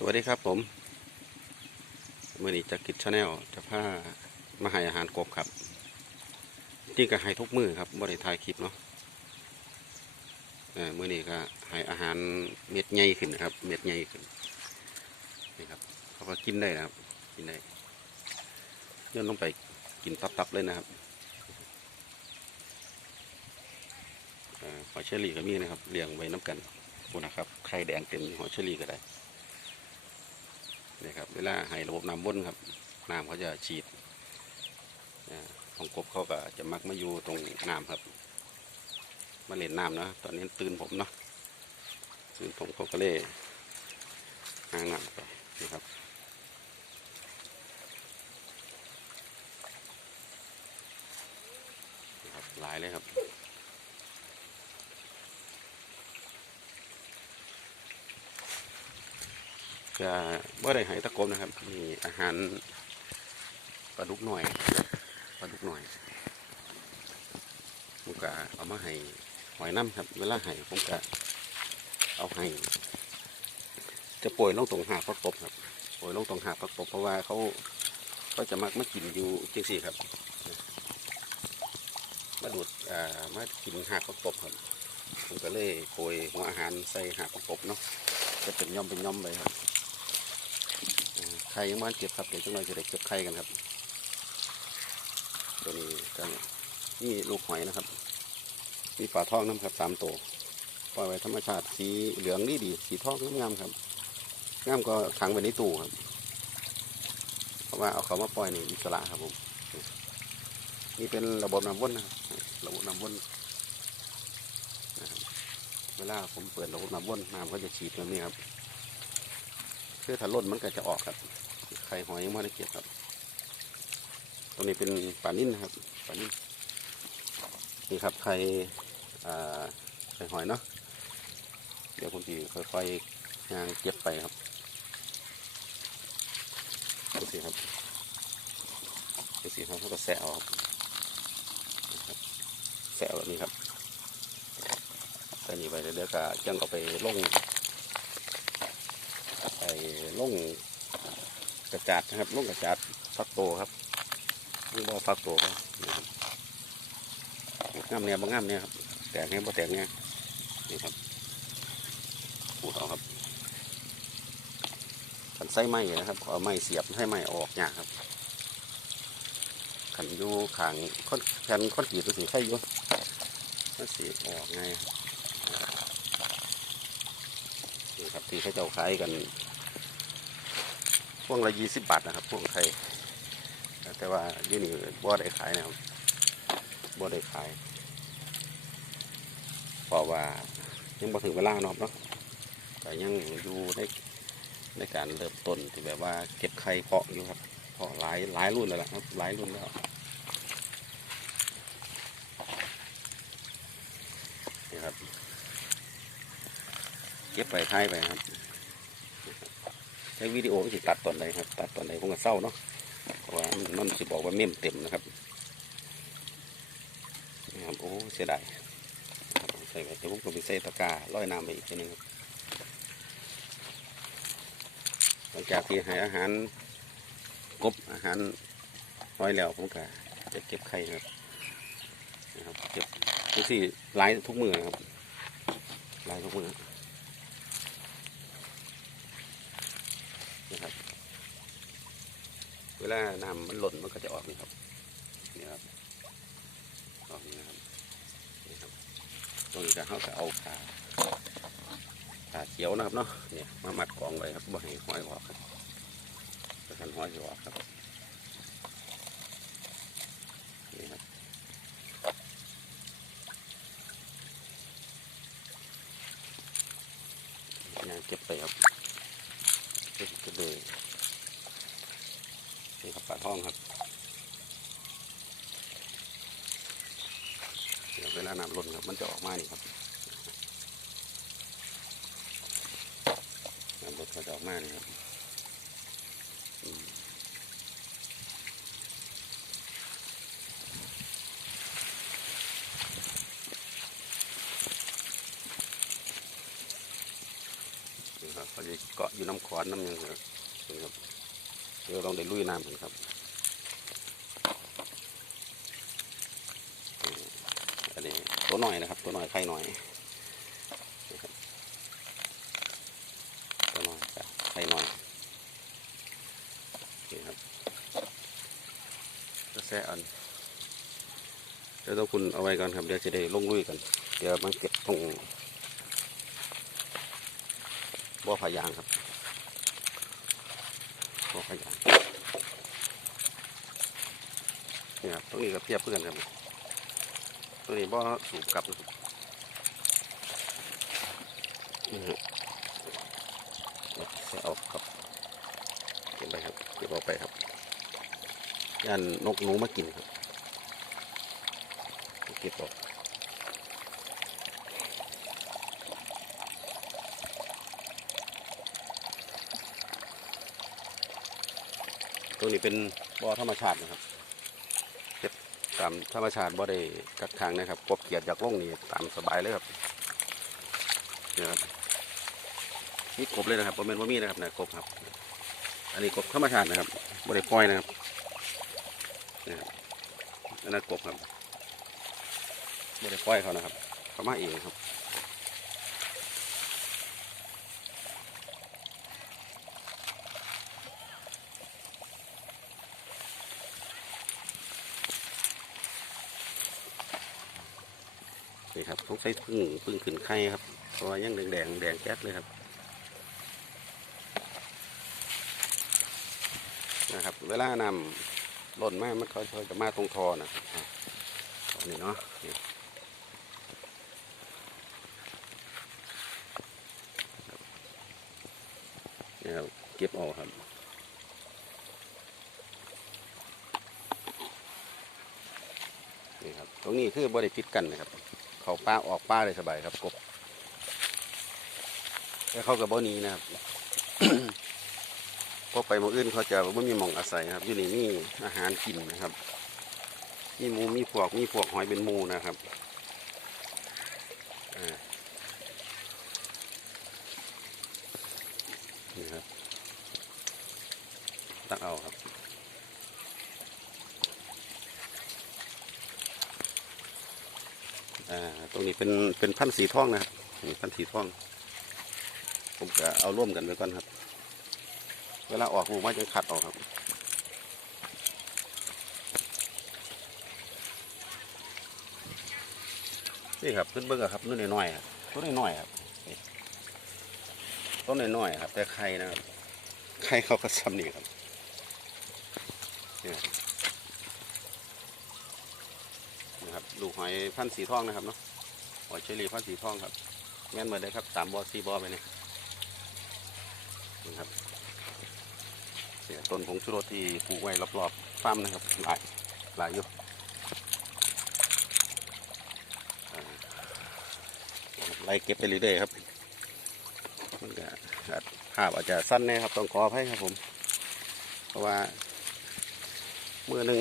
สวัสดีครับผมมื่อนี้จะกิจชาแนลจะพามาให้อาหารกบครับจริงก็ให้ทุกมือครับบ่ได้ถ่ายคลิปเนาะเออมื่อนี้ก็ให้อาหารเม็ดใหญ่ขึ้นครับ เม็ดใหญ่ขึ้นนี่ครับเขาก็กินได้นะครับ กินได้ย่นลงไปกินตับๆเลยนะครับหอยเชอรี่ก็มีนะครับเลี้ยงไว้น้ำกันพวกนะครับไข่แดงเต็มหอยเชอรี่ก็ได้ นี่ครับเวลาให้ระบบน้ำวนครับน้ำเขาจะฉีดอ่าของกบเขาก็จะมักมาอยู่ตรงน้ำครับ มาเล่นน้ำนะตอนนี้ตื่นผมเนาะตื่นผมเขาก็เลยหางน้ำไปนะครับนี่ครับหลายเลยครับจะ บ่ได้ให้ตะกบนะครับมีอาหารปลาดุกหน่อยปลาดุกหน่อยผมก็เอามาให้หอยน้ำครับ เวลาให้ผมก็เอาให้จะป่วยลงตรงหาพักกบครับป่วยลงตรงหาพักกบเพราะว่าเขาเขาจะมักมากินอยู่จังสี่ครับ มาดูดอ่ามากินหาพักกบครับผมก็เลยโปรยหัวอาหารใส่หากพักกบเนาะจะเป็นย่อมเป็นย่อมไปครับ ข่ยังมันเก็บครับเดี๋ยวจังเราจะได้เก็บไข่กันครับ ตัวนี้ก็นี่ลูกหอยนะครับมีฝาทองน้ำครับสามตัวปล่อยไว้ธรรมชาติสีเหลืองนี่ดีสีทองงามครับงามก็ขังไว้ในตู้ครับ เพราะว่าเอาเขามาปล่อยในอิสระครับผมนี่เป็นระบบน้ำวนนะครับระบบน้ำวนนะครับเวลาผมเปิดระบบน้ำวนน้ำก็จะฉีดแบบนี้ครับคือถ้าล่นมันก็จะออกครับ ไข่หอยยังไม่ได้เก็บครับ ตรงนี้เป็นปลานิ่นนะครับปลานิ่นนี่ครับไข่ไข่หอยเนาะเดี๋ยวคุณพี่ค่อยๆงานเก็บไปครับดูสิครับดูสิครับเขาก็แสะออกครับแสะแบบนี้ครับแต่นี่ไปเดี๋ยวก็จังเอาไปลงไอ้ล่ง กระจาดนะครับล่งกระจาดฟักโตครับนี่บ่ฟักโตครับนี่ครับงามเนี่ยบางงามเนี่ยครับแตกเนี่ยบ่แตกเนี่ยนี่ครับขูดเอาครับขันไส้ไหมนะครับเอาไม้เสียบให้ไม้ออกเนี่ยากครับขันยูขางค้อนแผ่นค้อนกรีดตัวสีไข่ยู่มันสีออกไงนี่ครับที่เขาเจ้าขายกัน พวงละยี่สิบบาทนะครับพวงไข่แต่ว่ายี่นี่บ่ได้ขายนะครับบ่ได้ขายเพราะว่ายังบ่ถึงเวลาเนาะครับเนาะแต่ยังอยู่ในในการเริ่มต้นที่แบบว่าเก็บไข่เพาะอยู่ครับเพาะหลายหลายรุ่นแล้วล่ะครับหลายรุ่นแล้วนี่ครับ เก็บไปไข่ไปครับ ใช้วิดีโอมันสิตัดตอนใดครับ ตัดตอนใดผมก็เศร้าเนาะเพราะว่ามันสิบอกว่าเมมเต็มนะครับนะครับโอ้เสียดายใส่ไปเดี๋ยวผมก็ไปใส่ตะการ้อยน้ำไปอีกทีหนึงครับหลังจากที่ให้อาหารกบอาหารร้อยแล้วผมก็จะเก็บไข่ครับนะครับเก็บทุกที่ไล่ทุกมือครับไล่ทุกมือ นะครับ เวลาน้ำมันหล่นมันก็จะออกนี่ครับนี่ครับออกนี่นะครับนี่ครับตรงนี้จะเขาจะเอาขาขาเขียวนะครับเนาะเนี่ยมามัดกองไว้ครับบ่ให้ห้อยออกครับจะทันห้อยออกครับนี่ครับงานเก็บไปครับ เก็บก็เลย นี่ครับปลาทองครับเดี๋ยวเวลาน้ำล้นครับ มันจะออกมานี่ครับน้ำล้นก็จะออกมานี่ครับนี่ครับเขาจะเกาะอยู่น้ำขอนน้ำยังครับนี่ครับ เดี๋ยวต้องได้ลุยน้ำกันครับอันนี้ตัวหน่อยนะครับ ตัวหน่อยไข่หน่อยตัวหน่อยกับไข่หน่อยนี่ครับจะแซ่อันเดี๋ยวต้องคุณเอาไว้ก่อนครับเดี๋ยวจะได้ลงลุยกัน เดี๋ยวมันเก็บตรงบ่อผายางครับ บ่อผายางนี่ครับตรงนี้ก็เทียบเพื่อนครับตรงนี้บ่อสูบกลับนะครับนี่ฮะใส่ออกครับเก็บไปครับเก็บออกไปครับย่านนกหนูมากินครับเก็บออก รงนี้เป็นบ่อธรรมชาตินะครับเก็บตามธรรมชาติบ่อได้กักขังนะครับกบเกียดจากล่องนี่ตามสบายเลยครับเนี่ครับนี่กบเลยนะครับผมเป็นว่ามีนะครับนะกบครับ อันนี้กบธรรมชาตินะครับบ่ได้ปล่อยนะครับนี่ครับอันนั้นกบครับไม่ได้ปล่อยเขานะครับเขามาเองครับ ครับต้องใช้พึ่งพึ่งขึ้นไข่ครับเพราะว่ายังแดงแดงแดงแก๊สเลยครับนะครับ เวลานำหล่นมามันเขาเขาจะมาตรงทอนะครับอะอันนี้เนาะนี่ครับเก็บออกครับนี่ครับ ตรงนี้คือบริพิดกันนะครับ เขาป้าออกป้าเลยสบายครับกบแต่เข้ากับบ่หนี้นะครับพอไปหมองอื่นเขาจะไม่มีมองอาศัยครับอยู่นี่มีอาหารกินนะครับ มีหมูมีพวกมีพวกหอยเป็นหมูนะครับนี่ครับตักเอาครับ อ่าตรงนี้เป็นเป็นพันธุ์สีทองนะครับนี่พันธุ์สีทอง ผมจะเอาร่วมกันไว้ก่อนครับ เวลาออกลูกมันจะขัดออกครับนี่ครับขึ้นเบิ้งอะครับนู่นน้อยๆครับต้นน้อยๆครับต้นน้อยๆครับ แต่ไข่นะครับไข่เขาก็ซ้ำนี่ครับนี่ครับนะครับ ลูกหอยพันสีทองนะครับเนาะหอยเชอรี่พันสีทองครับ แม่นหมาได้ครับสามบอสี่บอไปเนี่ยนี่ครับเนี่ยต้นผงชูรสที่ปลูกไว้รอบๆฟาร์มนะครับหลายหลายอยู่อ่าไล่เก็บไปเรื่อยๆครับมันก็ภาพอาจจะสั้นแน่ครับต้องขออภัยครับผม เพราะว่าเมื่อหนึ่ง